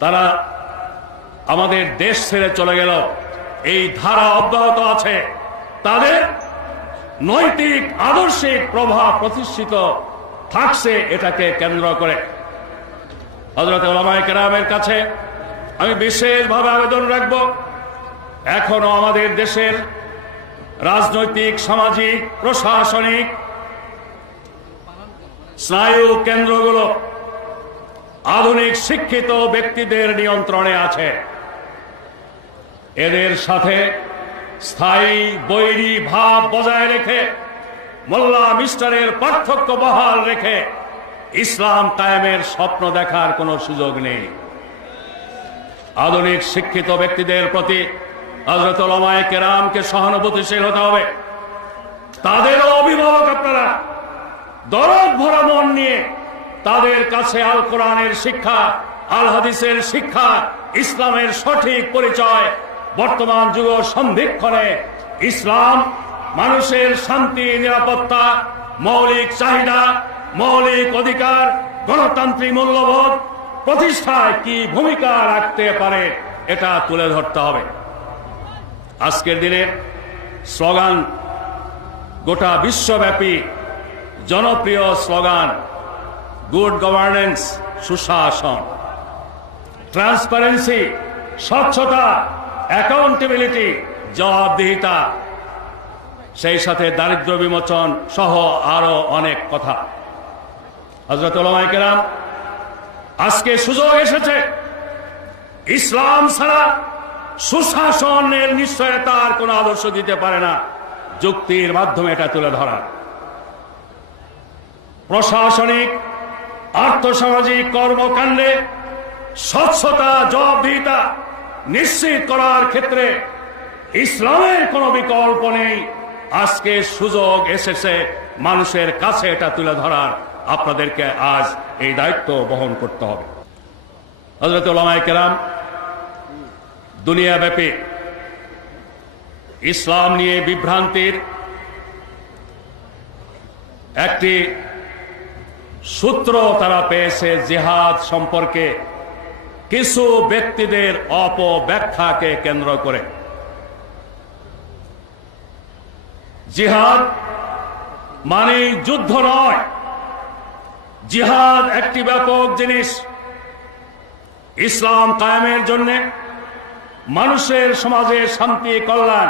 তারা আমাদের দেশ ছেড়ে চলে গেল, এই ধারা অব্যাহত আছে। তাদের নৈতিক আদর্শিক প্রভাব প্রতিষ্ঠিত থাকছে এটাকে কেন্দ্র করে। হযরত উলামায়ে কেরামের কাছে আমি বিশেষভাবে আবেদন রাখব, এখনো আমাদের দেশের রাজনৈতিক, সামাজিক, প্রশাসনিক স্নায়ু কেন্দ্রগুলো আধুনিক শিক্ষিত ব্যক্তিদের নিয়ন্ত্রণে আছে। এদের সাথে স্থায়ী বৈরী ভাব বজায় রেখে, মোল্লা মিস্টারের পার্থক্য বহাল রেখে ইসলাম কায়েমের স্বপ্ন দেখার কোনো সুযোগ নেই। আধুনিক শিক্ষিত ব্যক্তিদের প্রতি হযরত উলামায়ে কেরামকে সহানুভূতিশীল হতে হবে। তাদেরও অভিভাবক আপনারা দরদ ভরা মন নিয়ে তাদের কাছে আল কোরআনের শিক্ষা, আল হাদিসের শিক্ষা, ইসলামের সঠিক পরিচয়, বর্তমান যুগ সন্ধিক্ষণে ইসলাম মানুষের শান্তি, নিরাপত্তা, মৌলিক চাহিদা, মৌলিক অধিকার, গণতান্ত্রিক মূল্যবোধ প্রতিষ্ঠায় কি ভূমিকা রাখতে পারে এটা তুলে ধরতে হবে। আজকের দিনে স্লোগান, গোটা বিশ্বব্যাপী জনপ্রিয় স্লোগান গুড গভর্নেন্স, সুশাসন, ট্রান্সপারেন্সি, স্বচ্ছতা, অ্যাকাউন্টেবিলিটি, জবাবদিহিতা, সেই সাথে দারিদ্র্য বিমোচন সহ আরো অনেক কথা। হযরত উলামায়ে কেরাম আজকে সুযোগ এসেছে ইসলাম ছাড়া সুশাসনের নিশ্চয়তার কোন আদর্শ দিতে পারে না, যুক্তির মাধ্যমে এটা তুলে ধরা। প্রশাসনিক, আর্থসামাজিক কর্মকাণ্ডে স্বচ্ছতা, জবাবদিহিতা নিশ্চিত করার ক্ষেত্রে ইসলামের কোনো বিকল্প নেই। আজকে সুযোগ এসেছে মানুষের কাছে এটা তুলে ধরার। আপনাদেরকে আজ এই দায়িত্ব বহন করতে হবে। হযরত উলামায়ে কেরাম দুনিয়াব্যাপী ইসলাম নিয়ে বিভ্রান্তির একটি সূত্র তারা পেয়েছে জিহাদ সম্পর্কে কিছু ব্যক্তিদের অপব্যাখ্যাকে কেন্দ্র করে। জিহাদ মানে যুদ্ধ নয়, জিহাদ একটি ব্যাপক জিনিস। ইসলাম কায়েমের জন্য, মানুষের সমাজে শান্তি, কল্যাণ,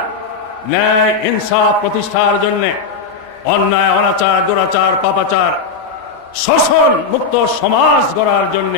ন্যায়, ইনসাফ প্রতিষ্ঠার জন্য, অন্যায়, অনাচার, দুরাচার, পাপাচার, শোষণ মুক্ত সমাজ গড়ার জন্য